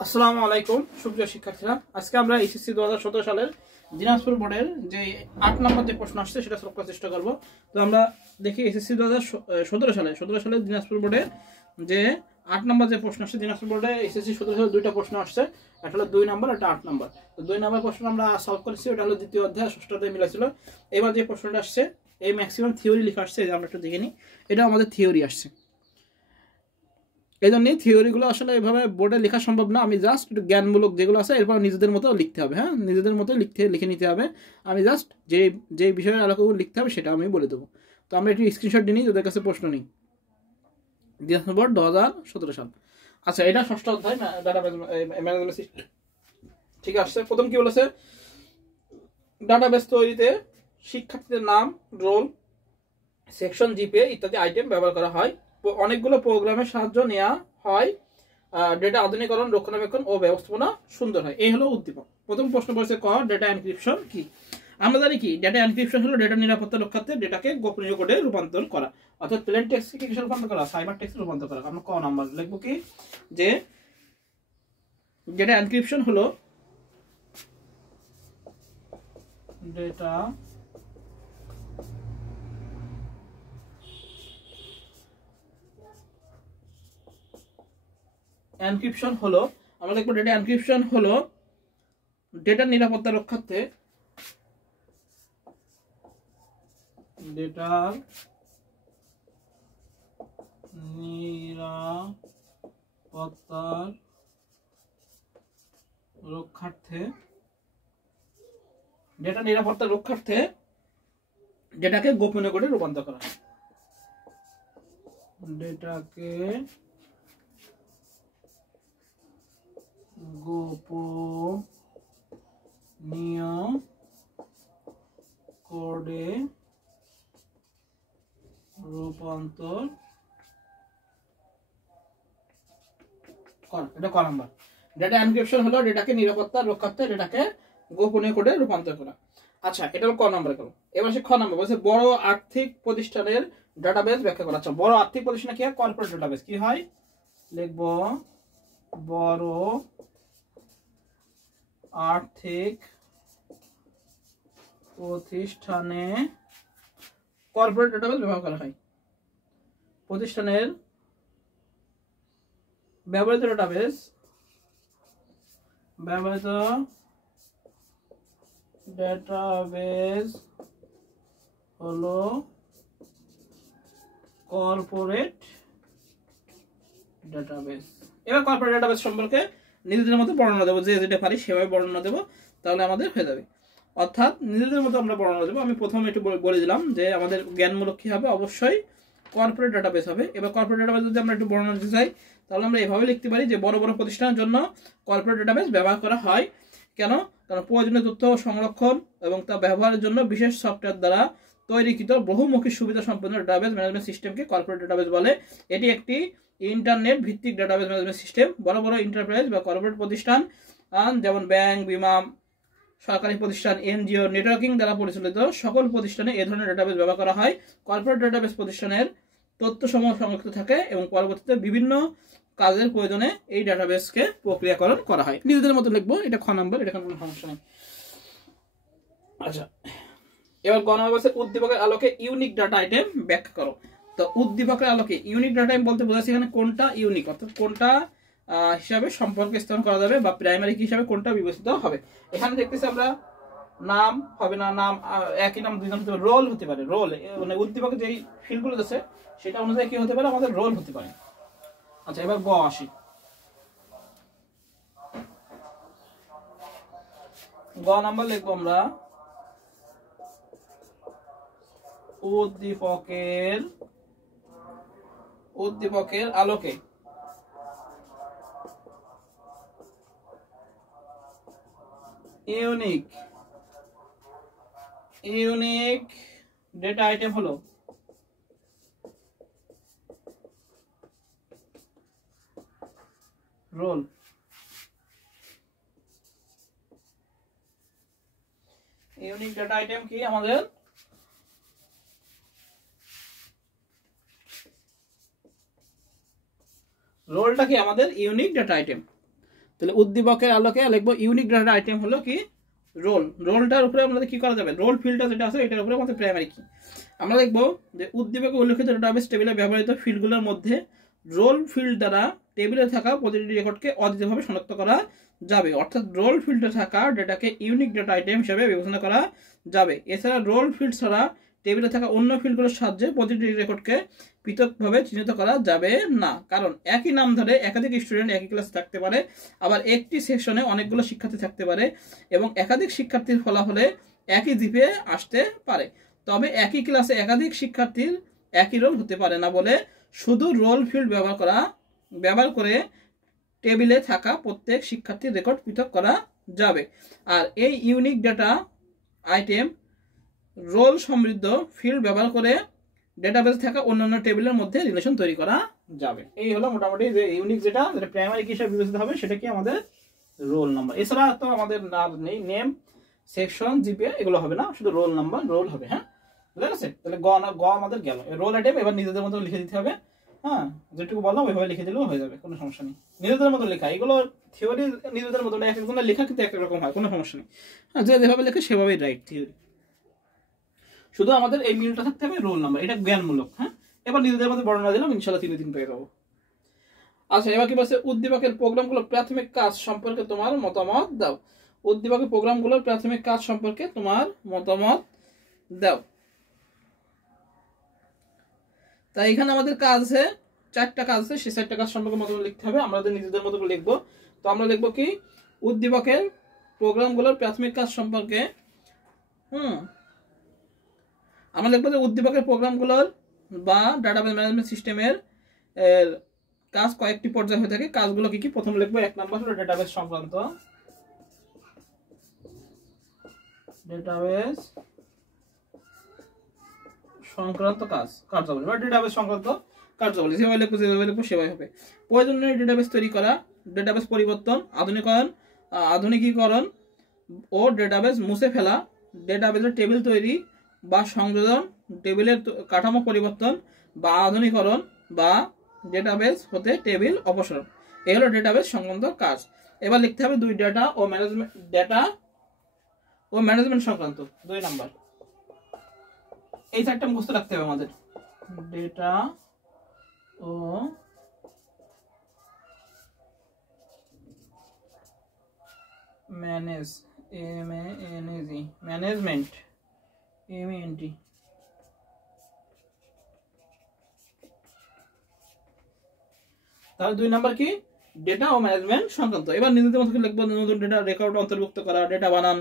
আসসালামু আলাইকুম সুপ্রিয় শিক্ষার্থীরা, আজকে আমরা এসএসসি 2017 সালের দিনাজপুর বোর্ডের যে 8 নম্বর যে প্রশ্ন আসছে সেটা সলভ করার চেষ্টা করব। তো আমরা দেখি এসএসসি 2017 সালে দিনাজপুর বোর্ডে যে 8 নম্বর যে প্রশ্ন আসছে। দিনাজপুর বোর্ডে এসএসসি 17 সালে দুইটা প্রশ্ন আসছে, একটা হলো 2 নম্বর, একটা 8 নম্বর। তো 2 নম্বর প্রশ্ন আমরা সলভ করেছি, ওটা হলো দ্বিতীয় অধ্যায় 6ষ্ঠ অধ্যায় মিলা ছিল। এবার যে প্রশ্নটা আসছে এই ম্যাক্সিমাম থিওরি লেখা আসছে, আমরা একটু দেখে নিই। এটা আমাদের থিওরি আসছে, এই জন্য থিওরিগুলো আসলে এভাবে বোর্ডে লেখা সম্ভব না। আমি জাস্ট একটু জ্ঞানমূলক যেগুলো আছে এরপর নিজেদের মতো লিখতে হবে। হ্যাঁ, নিজেদের মতো লিখে নিতে হবে। আমি জাস্ট যে বিষয়ের আলোকগুলো লিখতে হবে সেটা আমি বলে দেবো। তো আমরা একটু স্ক্রিনশট নিই, যাদের কাছে প্রশ্ন নেই। দিনাজপুর বোর্ড 2017 সাল। আচ্ছা, এটা 6ষ্ঠ অধ্যায় ডাটাবেস ম্যানেজমেন্ট সিস্টেম। ঠিক আছে, প্রথম কি বলেছে, ডাটাবেস তৈরিতে শিক্ষার্থীদের নাম, রোল, সেকশন, জিপে ইত্যাদি আইটেম ব্যবহার করা হয়। অনেকগুলো প্রোগ্রামের সাহায্য নেওয়া হয়। ডেটা আধুনিকরণ, রক্ষণাবেক্ষণ ও ব্যবস্থাপনা সুন্দর হয়। এই হলো উদ্দীপক। প্রথম প্রশ্ন বলছে ক, ডেটা এনক্রিপশন কি? আমরা জানি কি ডেটা এনক্রিপশন হলো ডেটা নিরাপত্তা রক্ষার্থে ডেটাকে গোপনীয় কোডে রূপান্তর করা, অর্থাৎ প্লেন টেক্সটকে কিসে রূপান্তর করা, সাইবার টেক্সটে রূপান্তর করা। আমরা ক নাম্বার লিখবো কি, যে ডেটা এনক্রিপশন হলো ডেটা এনক্রিপশন হলো, আমরা দেখবো ডেটা এনক্রিপশন হলো ডেটার নিরাপত্তা রক্ষার্থে ডেটার নিরাপত্তার রক্ষার্থে ডেটাকে গোপনীয় কোডে রূপান্তর করা, ডেটাকে গোপনীয় কোডে রূপান্তর করা। এটা ক নাম্বার। ডেটা এনক্রিপশন হলো ডেটাকে নিরাপত্তার রক্ষার্থে ডেটাকে গোপনীয় কোডে রূপান্তর করা। আচ্ছা, এটা হলো ক নাম্বার গেল। এবার সে খ নাম্বার বলছে বড় আর্থিক প্রতিষ্ঠানের ডাটাবেস ব্যাখ্যা করা। আচ্ছা, বড় আর্থিক প্রতিষ্ঠান কি হয়? Corporate database. কি হয় লিখব, বড় আর্থিক প্রতিষ্ঠানে কর্পোরেট ডাটাবেস ব্যবহার করা হয়। প্রতিষ্ঠানের ব্যবহৃত ডাটাবেস হলো কর্পোরেট ডাটাবেস। এবার কর্পোরেট ডাটাবেস সম্পর্কে নিজেদের মতো বর্ণনা দেবো, যে যেটা পারি সেভাবে বর্ণনা দেবো, তাহলে আমাদের হয়ে যাবে। অর্থাৎ নিজেদের মতো আমরা বর্ণনা দেবো। আমি প্রথমে একটু বলে দিলাম যে আমাদের জ্ঞানমূলক কি হবে, অবশ্যই কর্পোরেট ডাটাবেস হবে। এবার কর্পোরেট ডাটাবেস যদি আমরা একটু বর্ণনা দিতে চাই তাহলে আমরা এভাবে লিখতে পারি যে বড় বড় প্রতিষ্ঠানের জন্য কর্পোরেট ডাটাবেস ব্যবহার করা হয়। কেন? কারণ প্রয়োজনীয় তথ্য সংরক্ষণ এবং তা ব্যবহারের জন্য বিশেষ সফটওয়্যার দ্বারা তৈরিকৃত বহুমুখী সুবিধা সম্পন্ন ডাটাবেস ম্যানেজমেন্ট সিস্টেমকে কর্পোরেট ডাটাবেস বলে। এটি একটি ইন্টারনেট ভিত্তিক ডাটাবেস ম্যানেজমেন্ট সিস্টেম। বড় বড় এন্টারপ্রাইজ বা কর্পোরেট প্রতিষ্ঠান যেমন ব্যাংক, বিমা, সরকারি প্রতিষ্ঠান, এনজিও, নেটওয়ার্কিং দ্বারা পরিচালিত সকল প্রতিষ্ঠানে এই ধরনের ডাটাবেস ব্যবহার করা হয়। কর্পোরেট ডাটাবেস প্রতিষ্ঠানের তথ্যসমূহ সংরক্ষিত থাকে এবং পরবর্তীতে বিভিন্ন কাজের প্রয়োজনে এই ডাটাবেসকে প্রক্রিয়াকরণ করা হয়। নিজেদের মতো লিখবো, এটা খ নাম্বার, এটা কোনো সমস্যা নেই। আচ্ছা, এবার গ নাম্বার বলছে উদ্দীপকের আলোকে ইউনিক ডাটা আইটেম ব্যাখ্যা করো। তো উদ্দীপকের আলোকে ইউনিক ডাটা আইটেম বলতে বোঝাচ্ছে এখানে কোনটা ইউনিক, অর্থাৎ কোনটা হিসাবে সম্পর্ক স্থাপন করা যাবে বা প্রাইমারি কি হিসাবে কোনটা বিবেচিত হবে। এখানে দেখতেছি আমরা নাম হবে না, নাম একই নাম দুই নাম হতে পারে, রোল হতে পারে। রোল মানে উদ্দীপকে যেই ফিল্ডগুলো আছে সেটা অনুযায়ী কি হতে পারে, আমাদের রোল হতে পারে। আচ্ছা, এবার গ আসি। গ নাম্বার লিখবো আমরা উদ্দীপকের আলোকে ইউনিক ডেটা আইটেম হলো রোল। ইউনিক ডাটা আইটেম কি আমাদের রোলটা কি আমাদের ইউনিক ডাটা আইটেম। তাহলে উদ্দীপকের আলোকে লিখবো ইউনিক ডাটা আইটেম হলো কি রোল। রোলটার উপরে আমাদের কি করা যাবে, রোল ফিল্ডটা যেটা আছে এটার উপরে আমাদের প্রাইমারি কি আমরা লিখবো যে উদ্দীপকে উল্লেখিত ডাটাবেস টেবিলে ব্যবহৃত ফিল্ডগুলোর মধ্যে রোল ফিল্ড দ্বারা টেবিলে থাকা প্রতিটি রেকর্ডকে অদ্বিতীয়ভাবে শনাক্ত করা যাবে। অর্থাৎ রোল ফিল্ডে থাকা ডেটাকে ইউনিক ডাটা আইটেম হিসেবে বিবেচনা করা যাবে। এছাড়া রোল ফিল্ড ছাড়া টেবিলে থাকা অন্য ফিল্ডগুলোর সাহায্যে প্রতিটি রেকর্ডকে পৃথকভাবে চিহ্নিত করা যাবে না, কারণ একই নাম ধরে একাধিক স্টুডেন্ট একই ক্লাসে থাকতে পারে, আবার একটি সেকশনে অনেকগুলো শিক্ষার্থী থাকতে পারে এবং একাধিক শিক্ষার্থীর ফলাফলে একই জিপে আসতে পারে। তবে একই ক্লাসে একাধিক শিক্ষার্থীর একই রোল হতে পারে না বলে শুধু রোল ফিল্ড ব্যবহার করে টেবিলে থাকা প্রত্যেক শিক্ষার্থীর রেকর্ড পৃথক করা যাবে। আর এই ইউনিক ডাটা আইটেম রোল সমৃদ্ধ ফিল্ড ব্যবহার করে ডেটাবেসে থাকা অন্যান্য টেবিলের মধ্যে রিলেশন তৈরি করা যাবে। এই হলো মোটামুটি যে ইউনিক যেটা প্রাইমারি কি হিসেবে বিবেচিত হবে সেটা কি আমাদের রোল নাম্বার। এছাড়া তো আমাদের নেই নেম, সেকশন, জিপে এগুলো হবে না, শুধু রোল নাম্বার, রোল হবে। হ্যাঁ, বুঝা গেছে? তাহলে গ আমাদের গেল। রোল আইটেম এবার নিজেদের মতো লিখে দিতে হবে। হ্যাঁ, যেটুকু বললাম ওইভাবে লিখে দিলেও হয়ে যাবে, কোনো সমস্যা নেই। নিজেদের মতো লেখা, এগুলো থিওরি নিজেদের মতো, এক একজনের লেখা কিন্তু এক রকম হয়, কোনো সমস্যা নেই। হ্যাঁ, যে যেভাবে লেখে সেভাবেই রাইট থিওরি। শুধু আমাদের এই মিলটা থাকতে হবে রোল নাম্বার, এটা জ্ঞানমূলক। হ্যাঁ, এবার নিজেদের মধ্যে বর্ণনা দিলাম, ইনশাআল্লাহ 3 দিন পেয়ে যাবো। আচ্ছা, এবার কি বলছে, উদ্দীপকের প্রোগ্রামগুলোর প্রাথমিক কাজ সম্পর্কে তোমার মতামত দাও। উদ্দীপকের প্রোগ্রামগুলোর প্রাথমিক কাজ সম্পর্কে তোমার মতামত দাও। তাই এখানে আমাদের কাজ আছে 4টা কাজ আছে, সেই 4টা কাজ সম্পর্কে মতামত লিখতে হবে। আমাদের নিজেদের মতো করে লিখবো। তো আমরা লিখবো কি, উদ্দীপকের প্রোগ্রামগুলোর প্রাথমিক কাজ সম্পর্কে আমরা লিখবো যে উদ্দীপকের প্রোগ্রামগুলোর বা ডাটাবেস ম্যানেজমেন্ট সিস্টেমের কাজ কয়েকটি পর্যায়ে হয়ে থাকে। কাজগুলো কি কি? প্রথম লিখবো 1 নম্বর হলো ডেটাবেস সংক্রান্ত, ডেটাবেস সংক্রান্ত কাজ, কার্যাবলী বা ডেটাবেস সংক্রান্ত কার্যাবলী। যেভাবে লিখবো সেভাবে হবে। প্রয়োজনীয় ডেটাবেস তৈরি করা, ডেটাবেস পরিবর্তন, আধুনিকীকরণ ও ডেটাবেস মুছে ফেলা, ডেটাবেসের টেবিল তৈরি বা সংযোজন, টেবিলের কাঠামো পরিবর্তন বা আধুনিকরণ বা ডেটাবেস হতে টেবিল অপসারণ। এই হলো ডেটাবেস সংক্রান্ত কাজ। এবার লিখতে হবে ডেটা ও ম্যানেজমেন্ট সংক্রান্ত 2 নাম্বার। এই 4টা মুখস্থ রাখতে হবে আমাদের। ডেটা ও ম্যানেজমেন্ট তাহলে 2 নাম্বার কি, ডেটা ও ম্যানেজমেন্ট সংক্রান্ত। এবার নিজেদের মতো লিখবো নতুন ডেটা রেকর্ড অন্তর্ভুক্ত করা, ডেটা বানান,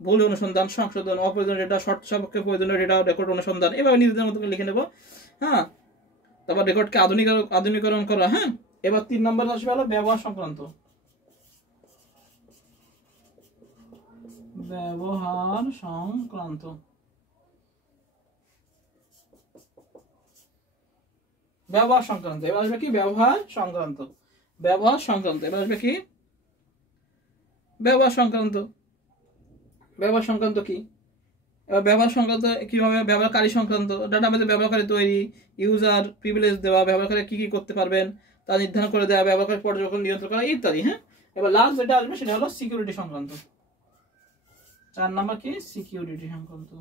ভুল অনুসন্ধান, সংশোধন, অপ্রয়োজনীয় ডেটা শর্ত সাপেক্ষে প্রয়োজনীয় ডেটা রেকর্ড অনুসন্ধান, এভাবে নিজেদের মতো লিখে নেবো। হ্যাঁ, তারপর রেকর্ডকে আধুনিকরণ করা। হ্যাঁ, এবার 3 নম্বর আসবে হলো ব্যবহার সংক্রান্ত। ব্যবহার সংক্রান্ত এবার আসবে কি, ব্যবহার সংক্রান্ত। এবার আসবে কি, ব্যবহার সংক্রান্ত কি? এবার ব্যবহার সংক্রান্ত কিভাবে, ব্যবহারকারী সংক্রান্ত, ডাটাবেসে ব্যবহারকারী তৈরি, ইউজার প্রিভিলেজ দেওয়া, ব্যবহারকারী কি কি করতে পারবেন তা নির্ধারণ করে দেওয়া, ব্যবহারকারী পর্যবেক্ষণ নিয়ন্ত্রণ করা ইত্যাদি। হ্যাঁ, এবার লাস্ট যেটা আসবে সেটা হলো সিকিউরিটি সংক্রান্ত। 4 নাম্বার কি, সিকিউরিটি সংক্রান্ত।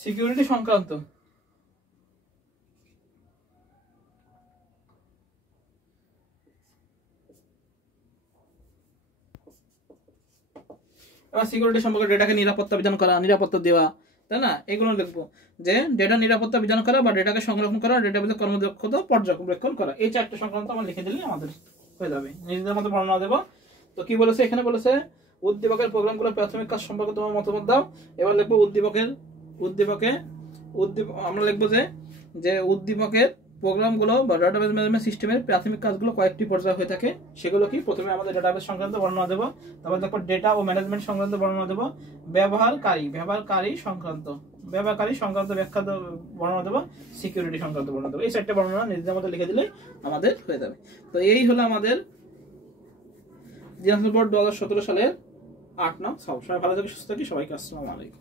সিকিউরিটি সংক্রান্ত। এবার সিকিউরিটি সম্পর্কে ডেটাকে নিরাপত্তা বিধান করা, নিরাপত্তা দেওয়া, তাই না? এগুলো লিখবো যে ডেটা নিরাপত্তা বিধান করা বা ডেটাকে সংরক্ষণ করা, ডেটাবেসে কর্মদক্ষতা পর্যবেক্ষণ করা। এই 4টা সংক্রান্ত আমরা লিখে দিলে আমাদের হয়ে যাবে। নিজেদের মতো বর্ণনা দেবো। তো কি বলেছে এখানে, বলেছে উদ্দীপকের প্রোগ্রামগুলোর প্রাথমিক কাজ সম্পর্কে তোমার মতামত দাও। এবার লিখবো আমরা লিখবো যে উদ্দীপকের প্রোগ্রামগুলো বা ডাটাবেস ম্যানেজমেন্ট সিস্টেমের প্রাথমিক কাজগুলো কয়েকটি পর্যায়ে হয়ে থাকে। সেগুলো কি, প্রথমে আমাদের ডাটাবেস সংক্রান্ত বর্ণনা দেবো, তারপর দেখো ডেটা ও ম্যানেজমেন্ট সংক্রান্ত বর্ণনা দেবো, ব্যবহারকারী সংক্রান্ত ব্যাখ্যা বর্ণনা দেবো, সিকিউরিটি সংক্রান্ত বর্ণনা দেবো। এই 4টা বর্ণনা নিজেদের মধ্যে লিখে দিলে আমাদের হয়ে যাবে। তো এই হলো আমাদের দিনাজপুর বোর্ড 2017 সালের 8 নং সব। সবাই ভালো থাকি, সুস্থ থাকি, সবাইকে আসসালামু আলাইকুম।